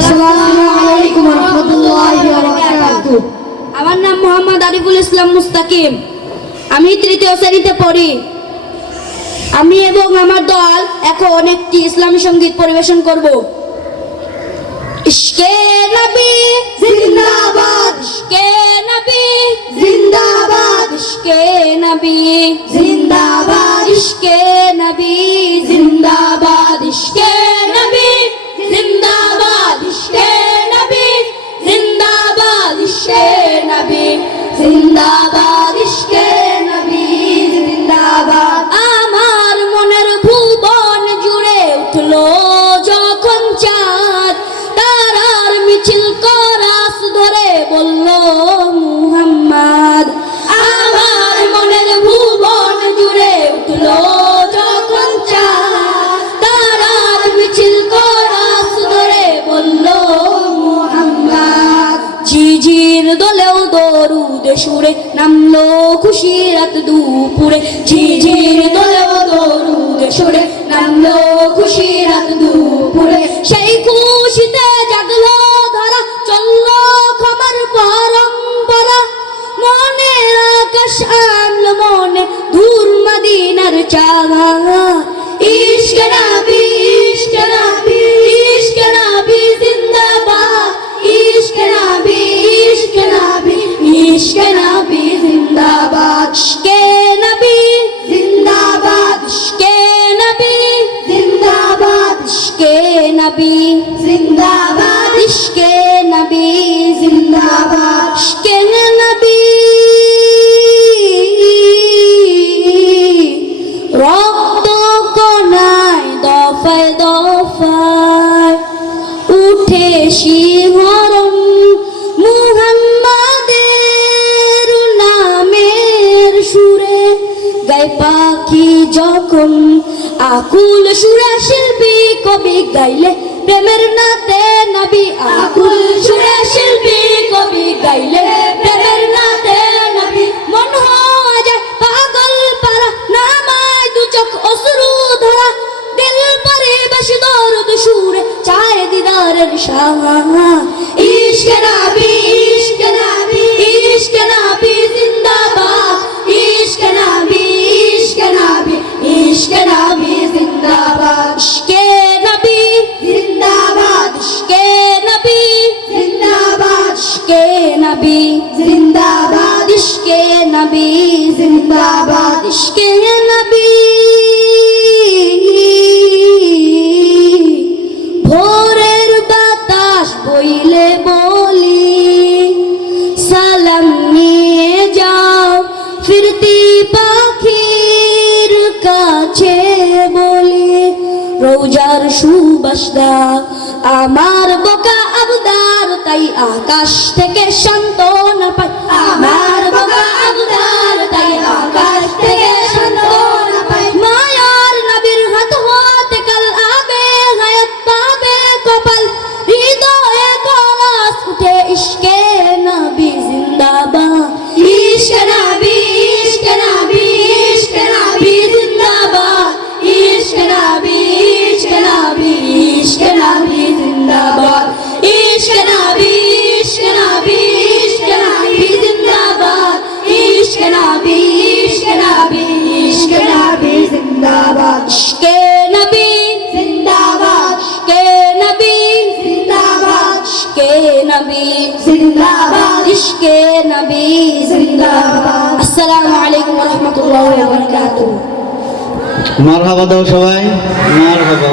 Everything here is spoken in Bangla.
আসসালামু আলাইকুম ওয়া রাহমাতুল্লাহি ওয়া বারাকাতুহু। আমার নাম মোহাম্মদ আরিফুল ইসলাম মুস্তাকিম। আমি তৃতীয় শ্রেণীতে পড়ি। আমি এবং আমার দল এখন একটি ইসলামী সঙ্গীত পরিবেশন করব। ইশকে নবী জিন্দাবাদ, ইশকে নবী জিন্দাবাদ, ইশকে নবী জিন্দাবাদ, ইশকে নবী জিন্দাবাদ, ইশকে নবী জিন্দাবাদ, ইশকে নবী জিন্দাবাদ, ইশকে নবী জিন্দাবাদ, ইশকে নবী জিন্দাবাদ। আমার মনের ভুবন জুড়ে উঠলো যখন চাঁদ, তারার মিছিল করাস ধরে বলল মুহাম্মদ। আমার মনের ভুবন জুড়ে উঠলো যখন চাঁদ, তারার মিছিল করাস ধরে বলল মুহাম্মদ। ঝিঝির দোলেও দরুদ সুরে নামলো খুশি রাত দুপুরে, ঝিঝির দোলেও দরুদ সুরে নামলো খুশি রাত দুপুরে। সেই খুশিতে জাগলো ধরা, চললো খবর পরম্পরা, মনের আকাশ আনলো মনে ধূর মদিনার চাঁদ। ইশকে নবী, ইশকে নবী, ইশকে নবী জিন্দাবাদ, ইশকে নবী, ইশকে নবী, ইশকে নবী জিন্দাবাদ, ইশকে নবী জিন্দাবাদ, ইশকে নবী জিন্দাবাদ, ইশকে নবী জিন্দাবাদ, ইশকে নবী জিন্দাবাদ, ইশকে নবী। রক্ত কণায় দফায় দফায় উঠে শিহরণ মুহাম্মাদের নামের সুরে, গায় পাখি যখন আকুল সুরে শিল্পী কবি গাইলে প্রেমের নাতে নবী। আকুল সুরে শিল্পী কবি গাইলে প্রেমের নাতে নবী। মন হওয়া যায় পাগল পারা, নামায় দু চোখ অশ্রু ধরা, দিল পরিবেশ দরদ সুরে চায় দিদারের শাহ। ইশকে নবী, ইশকে নবী, ইশকে নবী জিন্দাবাদ, ইশকে নবী, ইশকে নবী, ইশকে নবী জিন্দাবাদ, ইশকে নবী জিন্দাবাদ, ইশকে নবী জিন্দাবাদ, ইশকে নবী জিন্দাবাদ, ইশকে নবী জিন্দাবাদ, ইশকে নবী। ভোরের বাতাস বইলে বলি, সালাম নিয়ে যাও ফিরতি পাখির কাছে বলি। রোজার সুবাস দাও আমার বোকা আবদার, তাই আকাশ থেকে সান্ত্বনা পাই। আমার বোকা আবদার, তাই আকাশ থেকে সান্ত্বনা পাই। মায়ার নবীর হাত হতে কাল আবে হায়াত পাবে কপাল, হৃদয়ে করাস উঠে ইশকে নবী জিন্দাবাদ, ইশকে নবী, ইশকে নবী, ইশকে নবী জিন্দাবাদ, ইশকে নবী, ইশকে নবী, ইশকে নবী জিন্দাবাদ, ইশকে নবী, ইশকে নবী, ইশকে নবী জিন্দাবাদ, ইশকে নবী, ইশকে নবী, ইশকে নবী জিন্দাবাদ, ইশকে নবী জিন্দাবাদ, ইশকে নবী জিন্দাবাদ, ইশকে নবী জিন্দাবাদ, ইশকে নবী জিন্দাবাদ। আসসালামু আলাইকুম ওয়া রাহমাতুল্লাহি ওয়া বারাকাতুহু। মারহাবা দাও সবাই, মারহাবা।